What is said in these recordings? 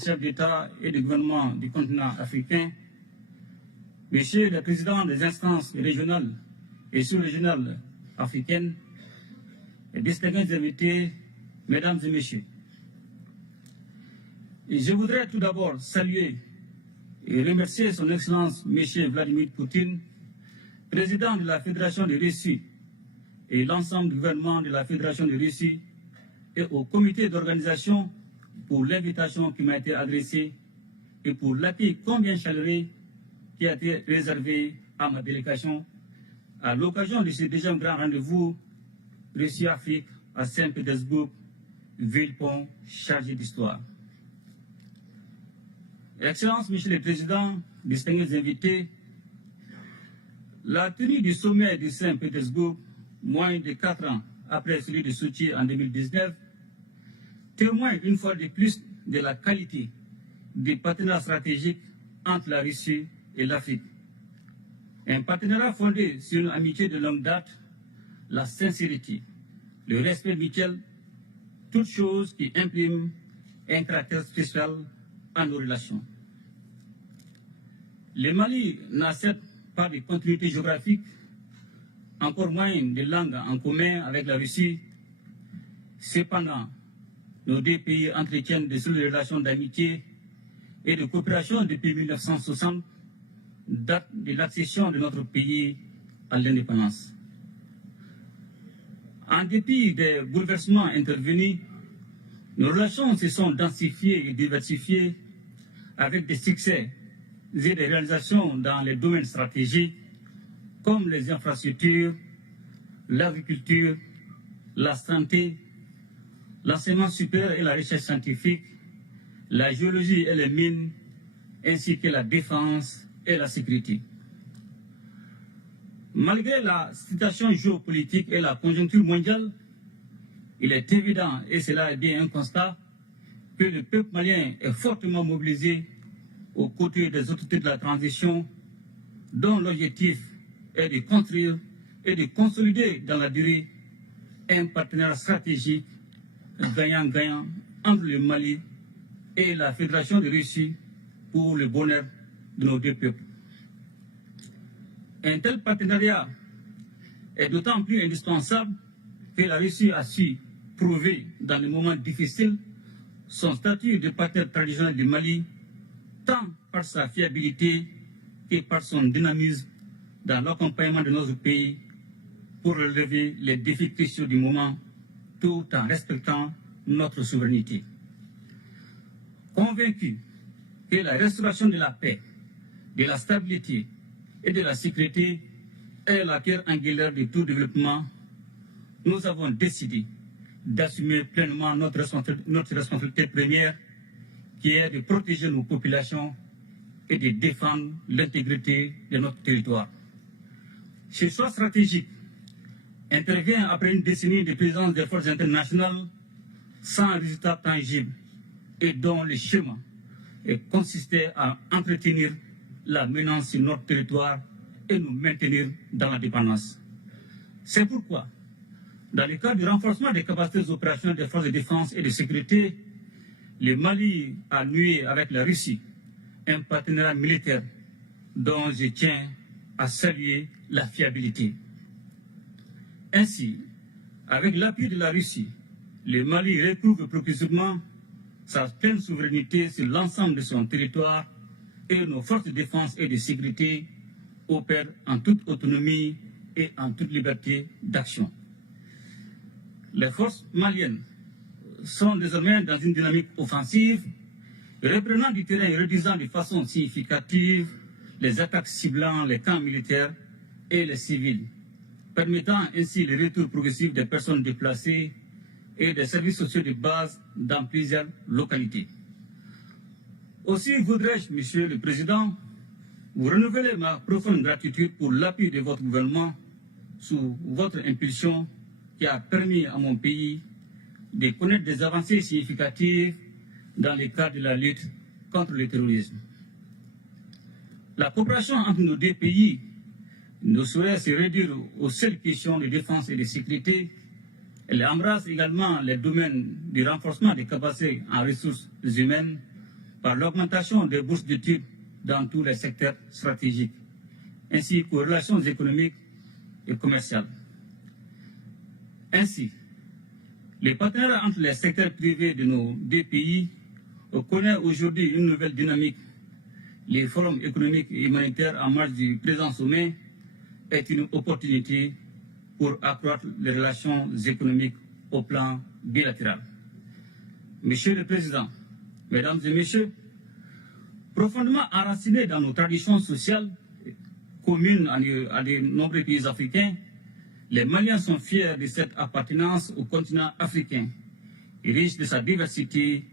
chefs d'État et de gouvernement du continent africain, Messieurs les présidents des instances régionales et sous-régionales africaines, et distingués invités, Mesdames et Messieurs. Et je voudrais tout d'abord saluer et remercier Son Excellence M. Vladimir Poutine, président de la Fédération de Russie, et l'ensemble du gouvernement de la Fédération de Russie, et au comité d'organisation pour l'invitation qui m'a été adressée et pour l'accueil combien chaleureux qui a été réservé à ma délégation à l'occasion de ce deuxième grand rendez-vous Russie-Afrique à Saint-Pétersbourg, ville-pont chargée d'histoire. Excellences, Monsieur le Président, distingués invités, la tenue du sommet de Saint-Pétersbourg, moins de 4 ans après celui de Sochi en 2019, témoigne une fois de plus de la qualité des partenariats stratégiques entre la Russie et l'Afrique. Un partenariat fondé sur une amitié de longue date, la sincérité, le respect mutuel, toutes choses qui impriment un caractère spécial à nos relations. Le Mali n'a certes pas de continuité géographique, encore moins de langue en commun avec la Russie. Cependant, nos deux pays entretiennent de solides relations d'amitié et de coopération depuis 1960, date de l'accession de notre pays à l'indépendance. En dépit des bouleversements intervenus, nos relations se sont densifiées et diversifiées avec des succès et des réalisations dans les domaines stratégiques comme les infrastructures, l'agriculture, la santé, l'enseignement supérieur et la recherche scientifique, la géologie et les mines, ainsi que la défense et la sécurité. Malgré la situation géopolitique et la conjoncture mondiale, il est évident, et cela est bien un constat, que le peuple malien est fortement mobilisé aux côtés des autorités de la transition, dont l'objectif est de construire et de consolider dans la durée un partenariat stratégique gagnant-gagnant entre le Mali et la Fédération de Russie pour le bonheur de nos deux peuples. Un tel partenariat est d'autant plus indispensable que la Russie a su prouver dans les moments difficiles son statut de partenaire traditionnel du Mali, tant par sa fiabilité que par son dynamisme dans l'accompagnement de notre pays pour relever les défis cruciaux du moment, tout en respectant notre souveraineté. Convaincu que la restauration de la paix, de la stabilité et de la sécurité est la pierre angulaire de tout développement, nous avons décidé d'assumer pleinement notre responsabilité première, qui est de protéger nos populations et de défendre l'intégrité de notre territoire. Ce choix stratégique intervient après une décennie de présence des forces internationales sans résultat tangible et dont le schéma consistait à entretenir la menace sur notre territoire et nous maintenir dans la dépendance. C'est pourquoi, dans le cadre du renforcement des capacités opérationnelles des forces de défense et de sécurité, le Mali a noué avec la Russie un partenariat militaire dont je tiens à saluer la fiabilité. Ainsi, avec l'appui de la Russie, le Mali recouvre progressivement sa pleine souveraineté sur l'ensemble de son territoire et nos forces de défense et de sécurité opèrent en toute autonomie et en toute liberté d'action. Les forces maliennes sont désormais dans une dynamique offensive, reprenant du terrain et réduisant de façon significative les attaques ciblant les camps militaires et les civils, permettant ainsi le retour progressif des personnes déplacées et des services sociaux de base dans plusieurs localités. Aussi voudrais-je, Monsieur le Président, vous renouveler ma profonde gratitude pour l'appui de votre gouvernement sous votre impulsion qui a permis à mon pays de connaître des avancées significatives dans le cadre de la lutte contre le terrorisme. La coopération entre nos deux pays ne saurait se réduire aux seules questions de défense et de sécurité. Elle embrasse également les domaines du renforcement des capacités en ressources humaines, par l'augmentation des bourses d'études dans tous les secteurs stratégiques, ainsi qu'aux relations économiques et commerciales. Ainsi, les partenariats entre les secteurs privés de nos deux pays connaissent aujourd'hui une nouvelle dynamique. Les forums économiques et humanitaires en marge du présent sommet est une opportunité pour accroître les relations économiques au plan bilatéral. Monsieur le Président, Mesdames et Messieurs, profondément enracinés dans nos traditions sociales communes à de nombreux pays africains, les Maliens sont fiers de cette appartenance au continent africain, riche de sa diversité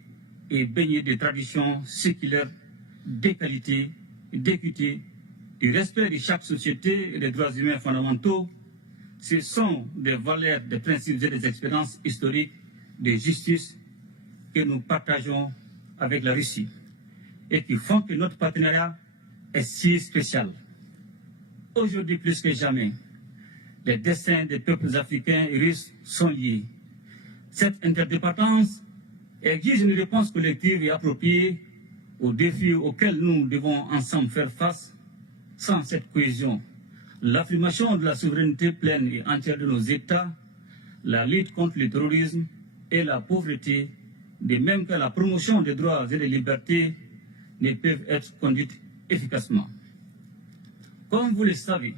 et baigné de traditions séculaires, d'égalité, d'équité, du respect de chaque société et des droits humains fondamentaux. Ce sont des valeurs, des principes et des expériences historiques de justice que nous partageons avec la Russie et qui font que notre partenariat est si spécial. Aujourd'hui plus que jamais, les destins des peuples africains et russes sont liés. Cette interdépendance exige une réponse collective et appropriée aux défis auxquels nous devons ensemble faire face. Sans cette cohésion, l'affirmation de la souveraineté pleine et entière de nos États, la lutte contre le terrorisme et la pauvreté, de même que la promotion des droits et des libertés, ne peuvent être conduites efficacement. Comme vous le savez,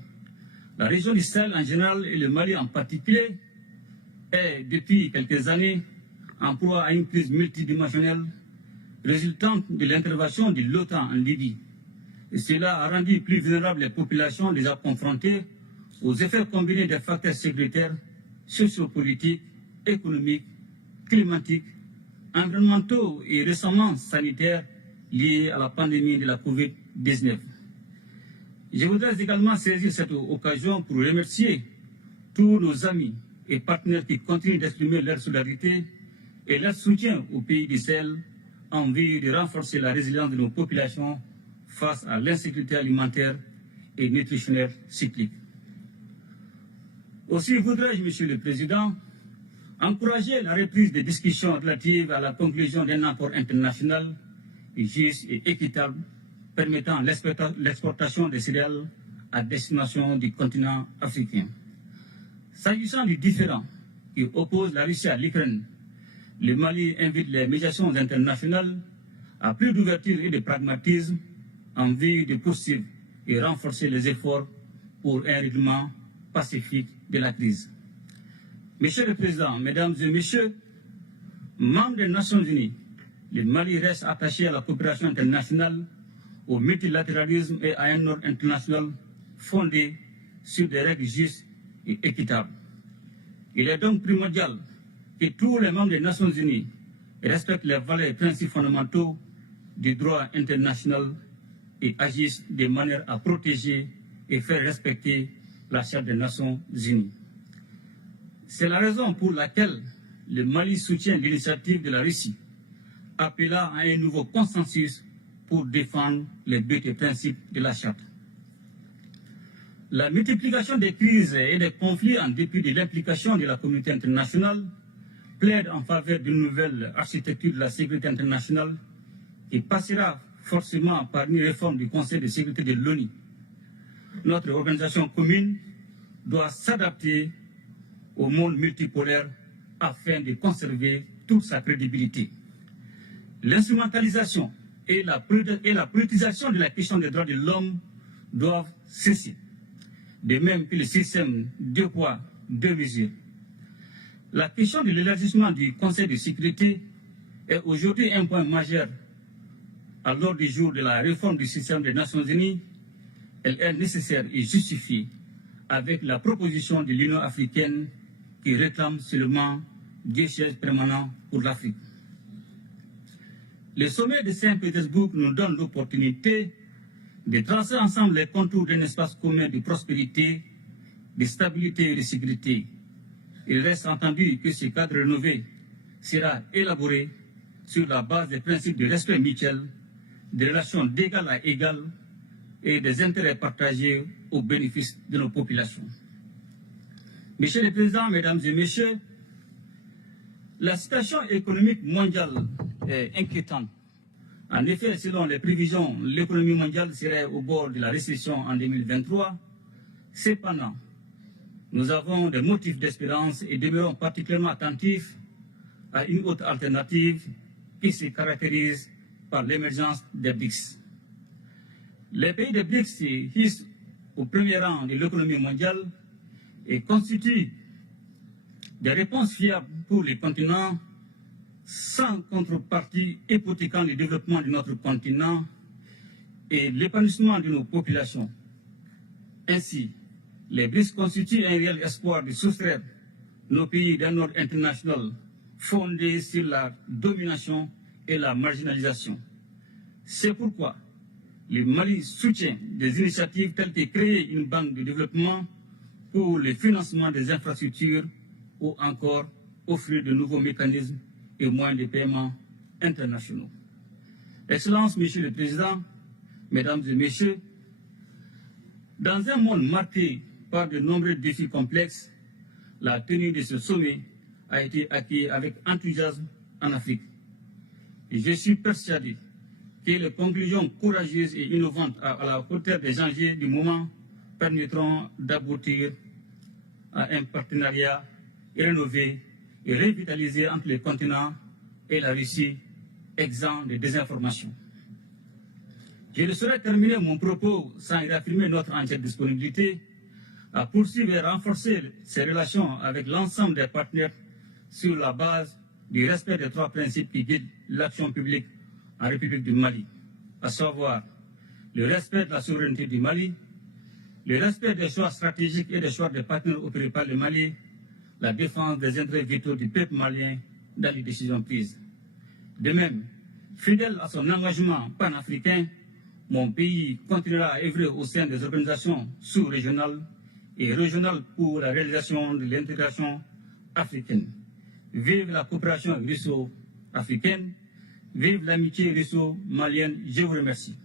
la région du Sahel en général et le Mali en particulier est depuis quelques années en proie à une crise multidimensionnelle résultante de l'intervention de l'OTAN en Libye. Et cela a rendu plus vulnérables les populations déjà confrontées aux effets combinés des facteurs sécuritaires, sociopolitiques, économiques, climatiques, environnementaux et récemment sanitaires liés à la pandémie de la COVID-19. Je voudrais également saisir cette occasion pour remercier tous nos amis et partenaires qui continuent d'exprimer leur solidarité et leur soutien au pays du Sahel en vue de renforcer la résilience de nos populations face à l'insécurité alimentaire et nutritionnelle cyclique. Aussi voudrais-je, Monsieur le Président, encourager la reprise des discussions relatives à la conclusion d'un accord international juste et équitable permettant l'exportation des céréales à destination du continent africain. S'agissant du différend qui oppose la Russie à l'Ukraine, le Mali invite les médiations internationales à plus d'ouverture et de pragmatisme en vue de poursuivre et renforcer les efforts pour un règlement pacifique de la crise. Monsieur le Président, Mesdames et Messieurs, membres des Nations Unies, le Mali reste attaché à la coopération internationale, au multilatéralisme et à un ordre international fondé sur des règles justes et équitables. Il est donc primordial que tous les membres des Nations Unies respectent les valeurs et principes fondamentaux du droit international et agissent de manière à protéger et faire respecter la Charte des Nations Unies. C'est la raison pour laquelle le Mali soutient l'initiative de la Russie, appelant à un nouveau consensus pour défendre les buts et principes de la Charte. La multiplication des crises et des conflits en dépit de l'implication de la communauté internationale plaide en faveur d'une nouvelle architecture de la sécurité internationale qui passera forcément par une réforme du Conseil de sécurité de l'ONU. Notre organisation commune doit s'adapter au monde multipolaire afin de conserver toute sa crédibilité. L'instrumentalisation et la politisation de la question des droits de l'homme doivent cesser, de même que le système deux poids, deux mesures. La question de l'élargissement du Conseil de sécurité est aujourd'hui un point majeur à l'ordre du jour de la réforme du système des Nations Unies. Elle est nécessaire et justifiée avec la proposition de l'Union africaine qui réclame seulement 2 sièges permanents pour l'Afrique. Le sommet de Saint-Pétersbourg nous donne l'opportunité de tracer ensemble les contours d'un espace commun de prospérité, de stabilité et de sécurité. Il reste entendu que ce cadre rénové sera élaboré sur la base des principes de respect mutuel, des relations d'égal à égal et des intérêts partagés au bénéfice de nos populations. Monsieur le Président, Mesdames et Messieurs, la situation économique mondiale est inquiétante En effet, selon les prévisions, l'économie mondiale serait au bord de la récession en 2023. Cependant, nous avons des motifs d'espérance et demeurons particulièrement attentifs à une autre alternative qui se caractérise par l'émergence des BRICS. Les pays des BRICS se hissent au premier rang de l'économie mondiale et constituent des réponses fiables pour les continents sans contrepartie hypothéquant le développement de notre continent et l'épanouissement de nos populations. Ainsi, les BRICS constituent un réel espoir de soustraire nos pays d'un ordre international fondé sur la domination et la marginalisation. C'est pourquoi le Mali soutient des initiatives telles que créer une banque de développement pour le financement des infrastructures ou encore offrir de nouveaux mécanismes et moyens de paiement internationaux. Excellences, Monsieur le Président, Mesdames et Messieurs, dans un monde marqué par de nombreux défis complexes, la tenue de ce sommet a été accueillie avec enthousiasme en Afrique. Et je suis persuadé que les conclusions courageuses et innovantes à la hauteur des enjeux du moment permettront d'aboutir à un partenariat rénové et revitalisé entre le continent et la Russie, exempt de désinformation. Je ne saurais terminer mon propos sans réaffirmer notre entière disponibilité à poursuivre et renforcer ces relations avec l'ensemble des partenaires sur la base du respect des trois principes qui guident l'action publique en République du Mali, à savoir le respect de la souveraineté du Mali, le respect des choix stratégiques et des choix des partenaires opérés par le Mali, la défense des intérêts vitaux du peuple malien dans les décisions prises. De même, fidèle à son engagement panafricain, mon pays continuera à œuvrer au sein des organisations sous-régionales et régionales pour la réalisation de l'intégration africaine. Vive la coopération russo-africaine, vive l'amitié russo-malienne. Je vous remercie.